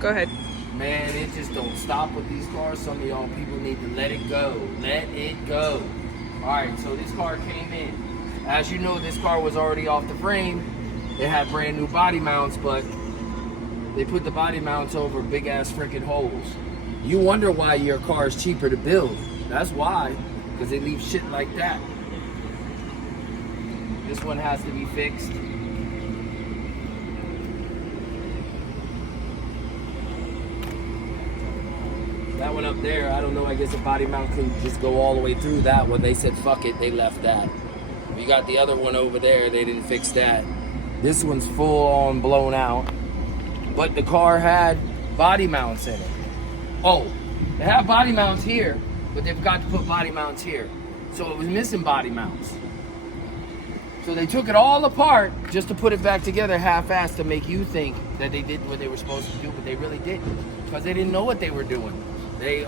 Go ahead. Man, it just don't stop with these cars. Some of y'all people need to let it go. Let it go. Alright, so this car came in. As you know, this car was already off the frame. It had brand new body mounts, but they put the body mounts over big ass freaking holes. You wonder why your car is cheaper to build. That's why, because they leave shit like that. This one has to be fixed. That one up there, I don't know, I guess the body mount can just go all the way through that one. They said, fuck it, they left that. You got the other one over there, they didn't fix that. This one's full on blown out. But the car had body mounts in it. Oh, they have body mounts here, but they forgot to put body mounts here. So it was missing body mounts. So they took it all apart just to put it back together half-assed to make you think that they did what they were supposed to do, but they really didn't. Because they didn't know what they were doing. They,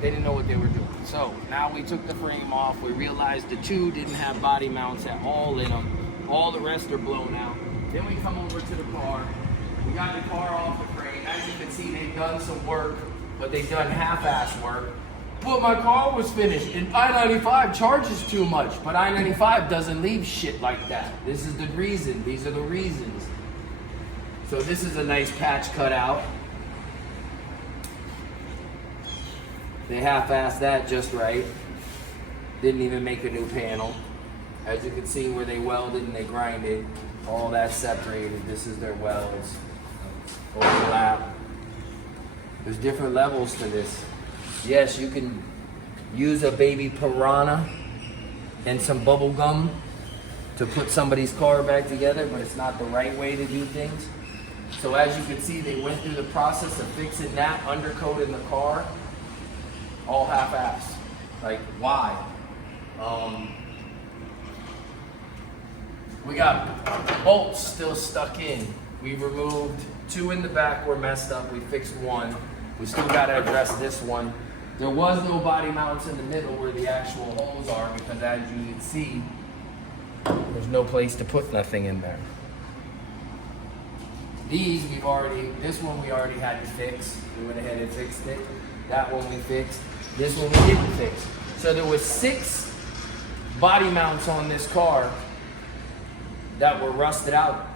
they didn't know what they were doing. So now we took the frame off. We realized the two didn't have body mounts at all in them. All the rest are blown out. Then we come over to the car. We got the car off the frame. As you can see, they've done some work, but they've done half-ass work. But my car was finished, and I-95 charges too much, but I-95 doesn't leave shit like that. This is the reason. These are the reasons. So this is a nice patch cut out. They half-assed that just right. Didn't even make a new panel. As you can see where they welded and they grinded, all that separated. This is their welds. Overlap. There's different levels to this. Yes, you can use a baby piranha and some bubble gum to put somebody's car back together, but it's not the right way to do things. So as you can see, they went through the process of fixing that undercoat in the car, all half-assed. Like, why? We got bolts still stuck in. We removed two in the back were messed up. We fixed one. We still got to address this one. There was no body mounts in the middle where the actual holes are because, as you can see, there's no place to put nothing in there. These this one we already had to fix. We went ahead and fixed it. That one we fixed. This one we didn't fix. So there was 6 body mounts on this car that were rusted out,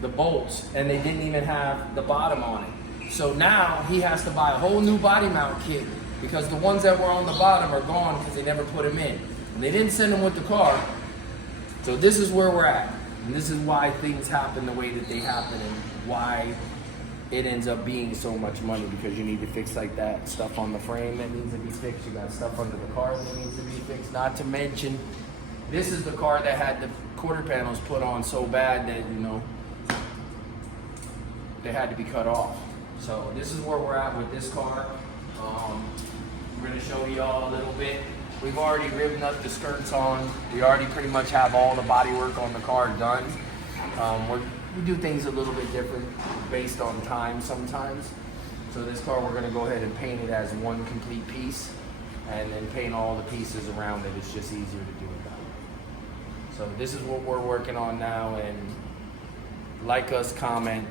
the bolts, and they didn't even have the bottom on it. So now he has to buy a whole new body mount kit because the ones that were on the bottom are gone because they never put them in. And they didn't send them with the car. So this is where we're at. And this is why things happen the way that they happen and why it ends up being so much money, because you need to fix like that stuff on the frame that needs to be fixed. You got stuff under the car that needs to be fixed. Not to mention, this is the car that had the quarter panels put on so bad that, they had to be cut off. So this is where we're at with this car. We're gonna show y'all a little bit. We've already ribbed up the skirts on. We already pretty much have all the body work on the car done. We do things a little bit different based on time sometimes. So this car, we're gonna go ahead and paint it as one complete piece and then paint all the pieces around it. It's just easier to do it that way. So this is what we're working on now, and like us, comment,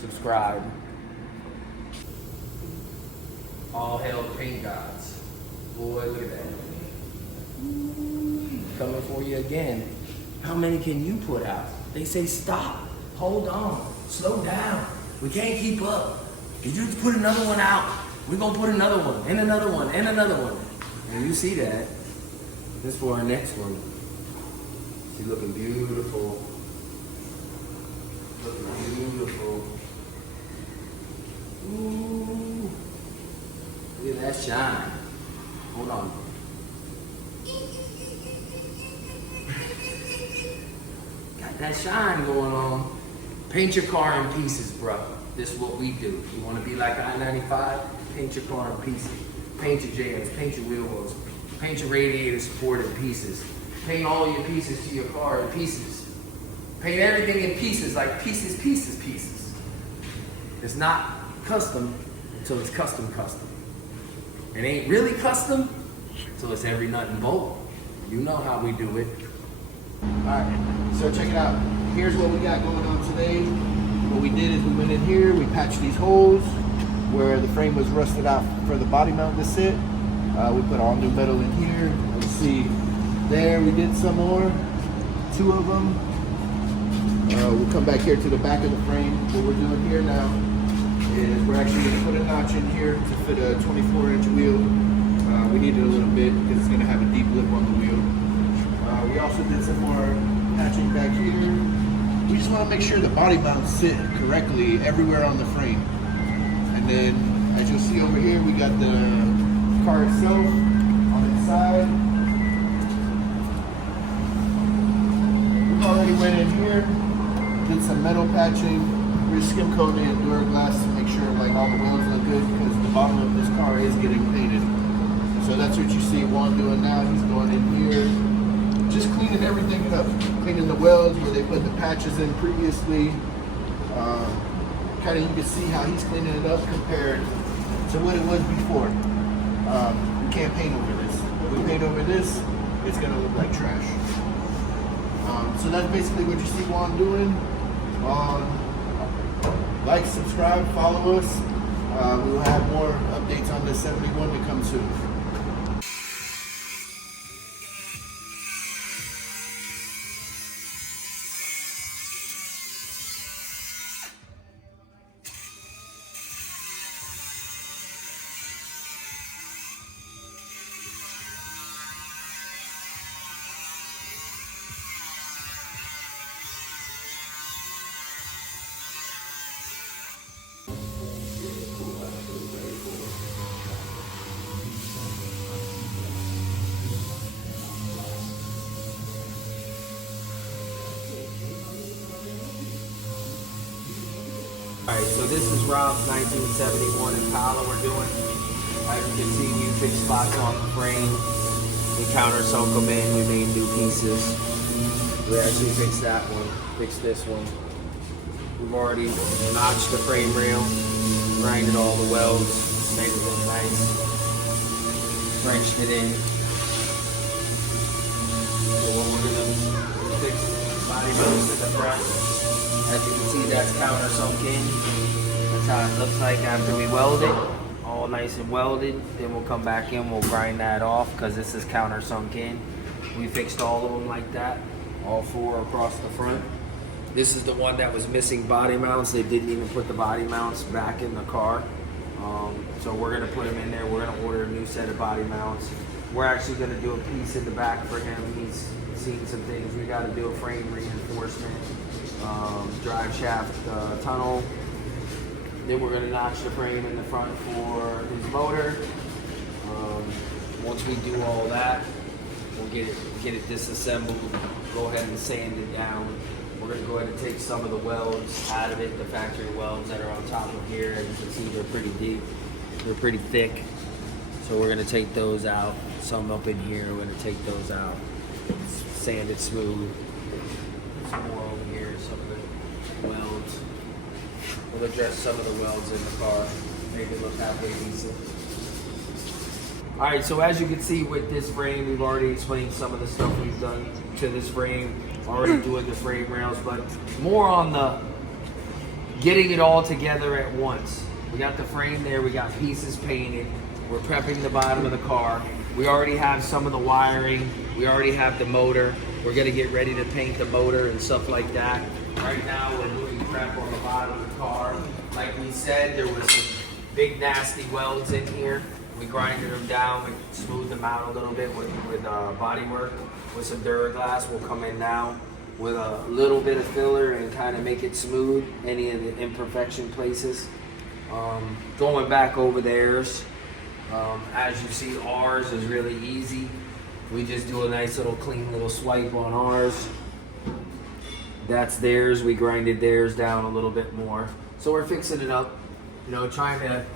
subscribe. All hail the paint gods. Boy, look at that. Coming for you again. How many can you put out? They say stop, hold on, slow down. We can't keep up. If you put another one out, we're gonna put another one, and another one, and another one. And you see that. This for our next one. She's looking beautiful. Looking beautiful. Ooh. Look at that shine. Hold on. Got that shine going on. Paint your car in pieces, bro. This is what we do. You want to be like I-95? Paint your car in pieces. Paint your jams, paint your wheel wells, paint your radiator support in pieces. Paint all your pieces to your car in pieces. Paint everything in pieces, like pieces, pieces, pieces. It's not custom until it's custom. It ain't really custom until it's every nut and bolt. You know how we do it. All right, so check it out. here's what we got going on today. What we did is we went in here, we patched these holes where the frame was rusted out for the body mount to sit. We put all new metal in here. Let's see, there we did some more, 2 of them. We'll come back here to the back of the frame. What we're doing here now is we're actually going to put a notch in here to fit a 24-inch wheel. We need it a little bit because it's going to have a deep lip on the wheel. We also did some more patching back here. We just want to make sure the body mounts sit correctly everywhere on the frame. And then, as you'll see over here, we got the car itself on its side. We already went in here, did some metal patching. We're skim coating and Duraglass to make sure like all the wheels look good because the bottom of this car is getting painted. So that's what you see Juan doing now. He's going in here, just cleaning everything up, cleaning the welds where they put the patches in previously. Kind of you can see how he's cleaning it up compared to what it was before. We can't paint over this. If we paint over this, it's gonna look like trash. So that's basically what you see Juan doing. Like, subscribe, follow us. We will have more updates on this 71 to come soon. Alright, so this is Rob's 1971 Impala we're doing. As you can see, we fixed spots on the frame. We countersunk them in, we made new pieces. We actually fixed that one, fixed this one. We've already notched the frame rail, grinded all the welds, made it look nice. Wrenched it in. So what we're gonna fix body mounts in the front. As you can see, that's countersunk in. That's how it looks like after we weld it. All nice and welded. Then we'll come back in, we'll grind that off because this is countersunk in. We fixed all of them like that. All 4 across the front. This is the one that was missing body mounts. They didn't even put the body mounts back in the car. So we're gonna put them in there. We're gonna order a new set of body mounts. We're actually gonna do a piece in the back for him. He's seen some things. We gotta do a frame reinforcement. Drive shaft tunnel. Then we're going to notch the frame in the front for his motor. Once we do all that, we'll get it disassembled, go ahead and sand it down. We're going to go ahead and take some of the welds out of it, the factory welds that are on top of here. As you can see, they're pretty deep, they're pretty thick. So we're going to take those out. Some up in here, we're going to take those out, sand it smooth. Some more over here, some of the welds. We'll address some of the welds in the car, make it look halfway decent. Alright, so as you can see with this frame, we've already explained some of the stuff we've done to this frame, already doing the frame rails, but more on the getting it all together at once. We got the frame there, we got pieces painted, we're prepping the bottom of the car. We already have some of the wiring, we already have the motor. We're gonna get ready to paint the motor and stuff like that. Right now we're doing prep on the bottom of the car. Like we said, there was some big nasty welds in here. We grinded them down, we smoothed them out a little bit with body work. With some Duraglass, we'll come in now with a little bit of filler and kind of make it smooth, any of the imperfection places. Going back over theirs, as you see, ours is really easy. We just do a nice little clean little swipe on ours. That's theirs. We grinded theirs down a little bit more. So we're fixing it up, you know, trying to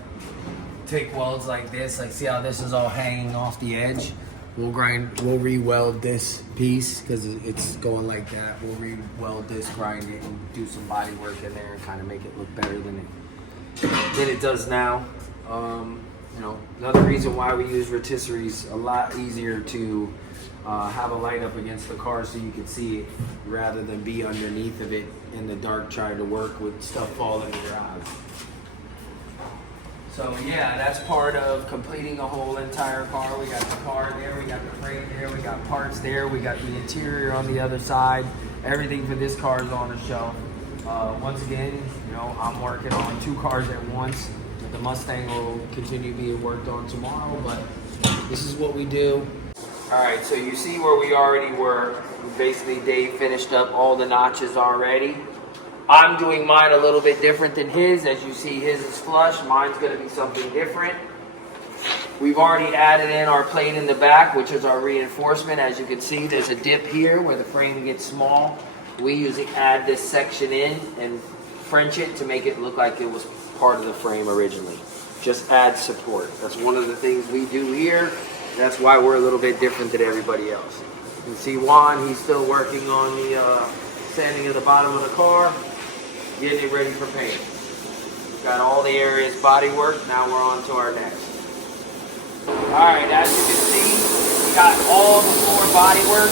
take welds like this. Like, see how this is all hanging off the edge? We'll re-weld this piece because it's going like that. We'll re-weld this, grind it, and do some body work in there and kind of make it look better than it does now. You know, another reason why we use rotisseries, a lot easier to have a light up against the car so you can see it rather than be underneath of it in the dark trying to work with stuff falling in your eyes. So yeah, that's part of completing a whole entire car. We got the car there, we got the frame there, we got parts there, we got the interior on the other side. Everything for this car is on the shelf. Once again, you know, I'm working on 2 cars at once. The Mustang will continue being worked on tomorrow, but this is what we do. All right, so you see where we already were. Basically, Dave finished up all the notches already. I'm doing mine a little bit different than his. As you see, his is flush. Mine's going to be something different. We've already added in our plate in the back, which is our reinforcement. As you can see, there's a dip here where the frame gets small. We usually add this section in and French it to make it look like it was part of the frame originally. Just add support. That's one of the things we do here. That's why we're a little bit different than everybody else. You can see Juan, he's still working on the sanding of the bottom of the car, getting it ready for paint. Got all the areas body work, now we're on to our next. Alright, as you can see, we got all the floor body work,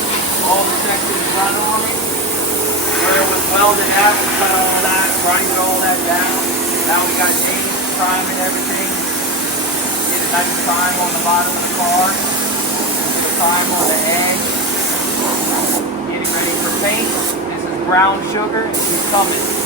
all the sections run on it. Where it was welded out, we cut all that, grinded all that down. Now we got James priming everything. Get a nice prime on the bottom of the car. Get a prime on the edge. Getting ready for paint. This is brown sugar, and she's coming.